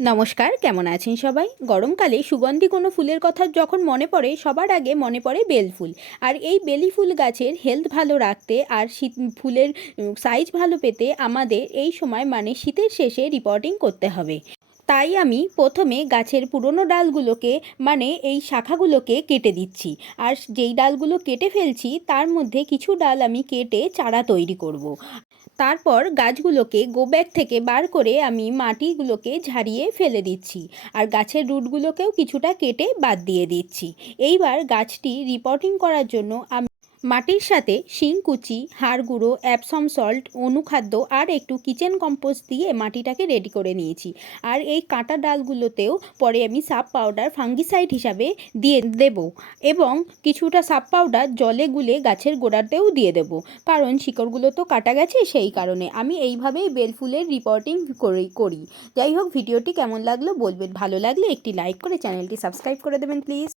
নমস্কার, কেমন আছেন সবাই? গরমকালে সুগন্ধি কোনো ফুলের কথা যখন মনে পড়ে, সবার আগে মনে পড়ে বেল ফুল। আর এই বেলি ফুল গাছের হেলথ ভালো রাখতে আর শীত ফুলের সাইজ ভালো পেতে আমাদের এই সময় মানে শীতের শেষে রিপোর্টিং করতে হবে। তাই আমি প্রথমে গাছের পুরনো ডালগুলোকে মানে এই শাখাগুলোকে কেটে দিচ্ছি। আর যেই ডালগুলো কেটে ফেলছি, তার মধ্যে কিছু ডাল আমি কেটে চারা তৈরি করব। তারপর গাছগুলোকে গোব্যাগ থেকে বার করে আমি মাটিগুলোকে ঝাড়িয়ে ফেলে দিচ্ছি। আর গাছের রুটগুলোকেও কিছুটা কেটে বাদ দিয়ে দিচ্ছি। এইবার গাছটি রিপোর্টিং করার জন্য আমি মাটির সাথে শিংকুচি হাড় গুঁড়ো অ্যাপসম সল্ট অনুখাদ্য আর একটু কিচেন কম্পোস্ট দিয়ে মাটিটাকে রেডি করে নিয়েছি। আর এই কাঁটা ডালগুলোতেও পরে আমি সাব পাউডার ফাঙ্গিসাইড হিসাবে দিয়ে দেব এবং কিছুটা সাব পাউডার জলে গুলে গাছের গোড়াতেও দিয়ে দেব। কারণ শিকড়গুলো তো কাটা গেছে সেই কারণে আমি এইভাবেই বেল ফুলের রিপোর্টিং করি যাই হোক, ভিডিওটি কেমন লাগল বলবেন। ভালো লাগলে একটি লাইক করে চ্যানেলটি সাবস্ক্রাইব করে দেবেন প্লিজ